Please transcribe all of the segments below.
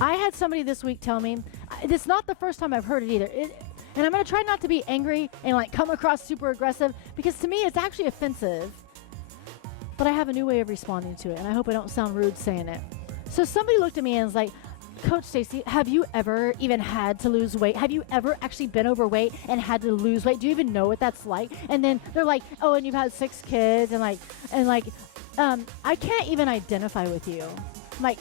I had somebody this week tell me, it's not the first time I've heard it either. And I'm going to try not to be angry and like come across super aggressive, because to me it's actually offensive. But I have a new way of responding to it, and I hope I don't sound rude saying it. So somebody looked at me and was like, Coach Stacy, have you ever even had to lose weight? Have you ever actually been overweight and had to lose weight? Do you even know what that's like? And then they're like, oh, and you've had 6 kids, and I can't even identify with you. I'm like,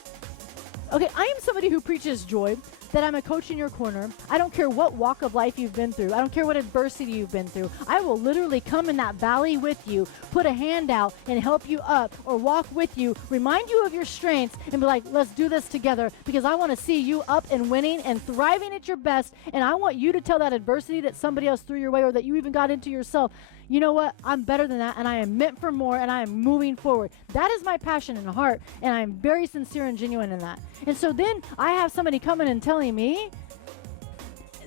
okay, I am somebody who preaches joy, that I'm a coach in your corner. I don't care what walk of life you've been through. I don't care what adversity you've been through. I will literally come in that valley with you, put a hand out and help you up, or walk with you, remind you of your strengths, and be like, let's do this together, because I want to see you up and winning and thriving at your best. And I want you to tell that adversity that somebody else threw your way, or that you even got into yourself, you know what? I'm better than that, and I am meant for more, and I am moving forward. That is my passion and heart, and I'm very sincere and genuine in that. And so then I have somebody coming and telling me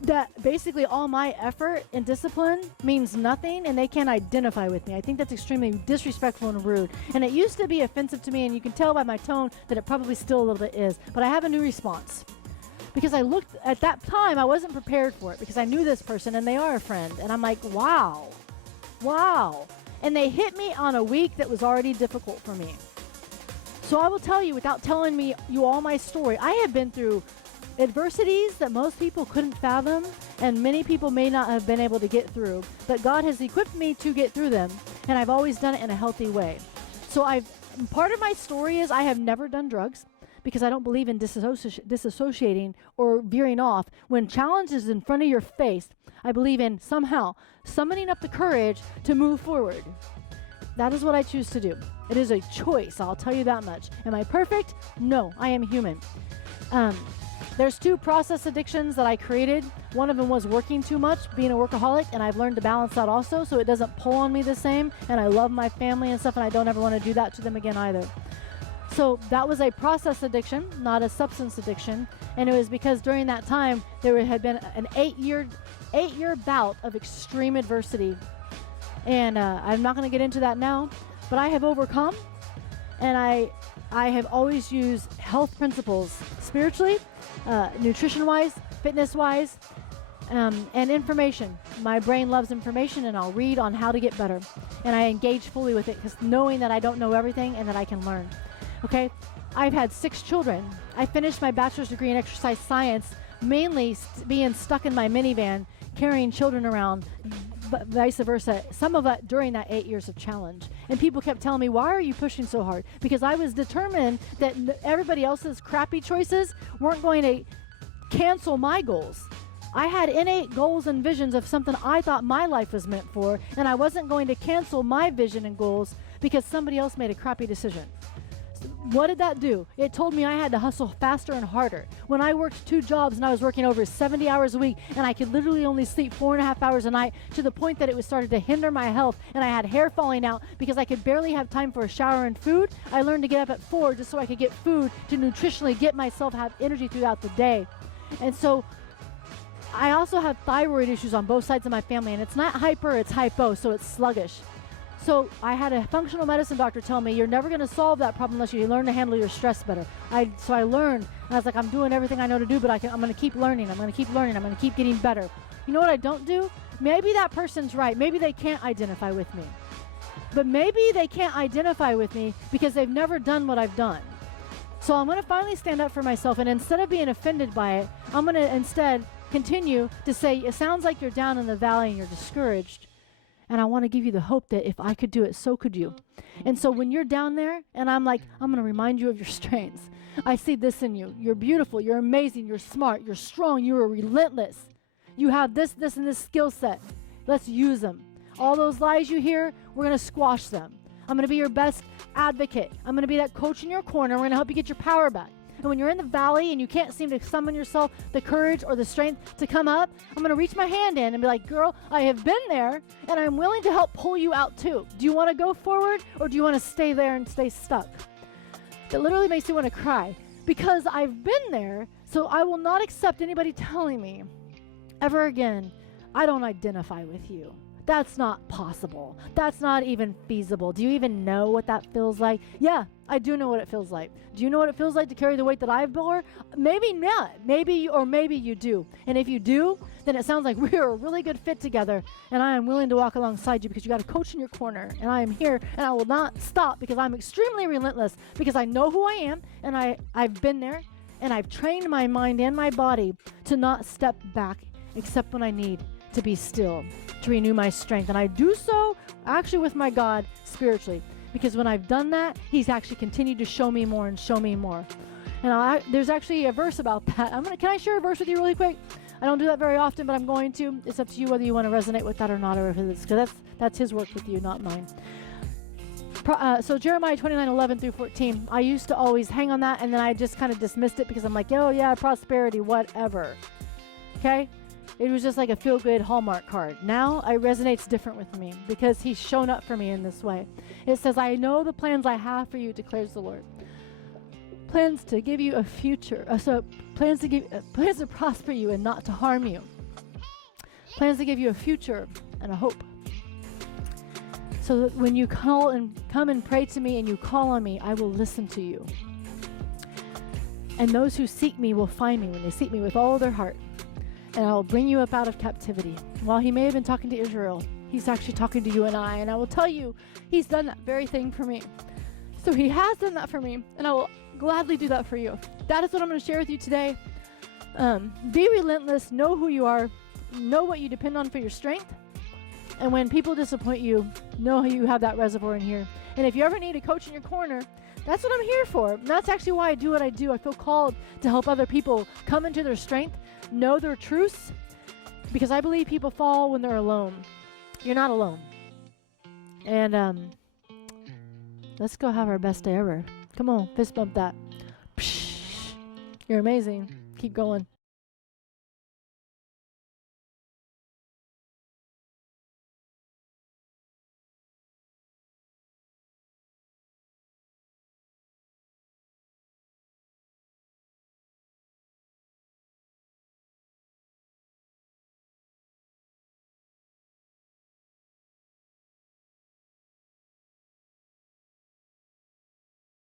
that basically all my effort and discipline means nothing, and they can't identify with me. I think that's extremely disrespectful and rude. And it used to be offensive to me, and you can tell by my tone that it probably still a little bit is. But I have a new response. Because I looked, at that time, I wasn't prepared for it, because I knew this person, and they are a friend. And I'm like, wow. And they hit me on a week that was already difficult for me. So I will tell you, without telling you all my story, I have been through adversities that most people couldn't fathom, and many people may not have been able to get through. But God has equipped me to get through them, and I've always done it in a healthy way. So part of my story is I have never done drugs, because I don't believe in disassociating or veering off. When challenge is in front of your face, I believe in somehow summoning up the courage to move forward. That is what I choose to do. It is a choice, I'll tell you that much. Am I perfect? No, I am human. There's 2 process addictions that I created. One of them was working too much, being a workaholic, and I've learned to balance that also, so it doesn't pull on me the same, and I love my family and stuff, and I don't ever want to do that to them again either. So that was a process addiction, not a substance addiction. And it was because during that time, there had been an 8-year bout of extreme adversity. And I'm not going to get into that now, but I have overcome. And I have always used health principles, spiritually, nutrition-wise, fitness-wise, and information. My brain loves information, and I'll read on how to get better. And I engage fully with it, because knowing that I don't know everything and that I can learn. Okay, I've had 6 children. I finished my bachelor's degree in exercise science, mainly being stuck in my minivan, carrying children around, but vice versa. Some of it during that 8 years of challenge. And people kept telling me, why are you pushing so hard? Because I was determined that everybody else's crappy choices weren't going to cancel my goals. I had innate goals and visions of something I thought my life was meant for, and I wasn't going to cancel my vision and goals because somebody else made a crappy decision. What did that do? It told me I had to hustle faster and harder. When I worked 2 jobs and I was working over 70 hours a week, and I could literally only sleep 4.5 hours a night, to the point that it was started to hinder my health, and I had hair falling out because I could barely have time for a shower and food. I learned to get up at 4 just so I could get food to nutritionally get myself have energy throughout the day. And so I also have thyroid issues on both sides of my family, and it's not hyper, it's hypo, so it's sluggish. So I had a functional medicine doctor tell me, you're never going to solve that problem unless you learn to handle your stress better. So I learned, and I was like, I'm doing everything I know to do, but I'm going to keep learning. I'm going to keep learning. I'm going to keep getting better. You know what I don't do? Maybe that person's right. Maybe they can't identify with me. But maybe they can't identify with me because they've never done what I've done. So I'm going to finally stand up for myself, and instead of being offended by it, I'm going to instead continue to say, it sounds like you're down in the valley and you're discouraged. And I want to give you the hope that if I could do it, so could you. And so when you're down there, and I'm like, I'm going to remind you of your strengths. I see this in you. You're beautiful. You're amazing. You're smart. You're strong. You are relentless. You have this, and this skill set. Let's use them. All those lies you hear, we're going to squash them. I'm going to be your best advocate. I'm going to be that coach in your corner. We're going to help you get your power back. And when you're in the valley and you can't seem to summon yourself the courage or the strength to come up, I'm going to reach my hand in and be like, girl, I have been there, and I'm willing to help pull you out too. Do you want to go forward, or do you want to stay there and stay stuck? It literally makes me want to cry, because I've been there, so I will not accept anybody telling me ever again, I don't identify with you. That's not possible. That's not even feasible. Do you even know what that feels like? Yeah, I do know what it feels like. Do you know what it feels like to carry the weight that I've bore? Maybe not. Maybe you do. And if you do, then it sounds like we are a really good fit together, and I am willing to walk alongside you because you got a coach in your corner, and I am here, and I will not stop because I'm extremely relentless because I know who I am, and I've been there, and I've trained my mind and my body to not step back except when I need to be still, to renew my strength. And I do so actually with my God spiritually, because when I've done that, he's actually continued to show me more and show me more. And there's actually a verse about that. Can I share a verse with you really quick? I don't do that very often, but I'm going to. It's up to you whether you want to resonate with that or not, or if it's, because that's his work with you, not mine. So Jeremiah 29:11-14. I used to always hang on that, and then I just kind of dismissed it because I'm like, oh yeah, prosperity, whatever. Okay? It was just like a feel-good Hallmark card. Now it resonates different with me because he's shown up for me in this way. It says, I know the plans I have for you, declares the Lord. Plans to give you a future. Plans to prosper you and not to harm you. Plans to give you a future and a hope. So that when you come and pray to me and you call on me, I will listen to you. And those who seek me will find me when they seek me with all their heart. And I will bring you up out of captivity. While he may have been talking to Israel, he's actually talking to you and I. And I will tell you, he's done that very thing for me. So he has done that for me, and I will gladly do that for you. That is what I'm going to share with you today. Be relentless. Know who you are. Know what you depend on for your strength. And when people disappoint you, know you have that reservoir in here. And if you ever need a coach in your corner, that's what I'm here for. And that's actually why I do what I do. I feel called to help other people come into their strength, know their truths, because I believe people fall when they're alone. You're not alone. And let's go have our best day ever. Come on, fist bump that. Psh, you're amazing. Keep going.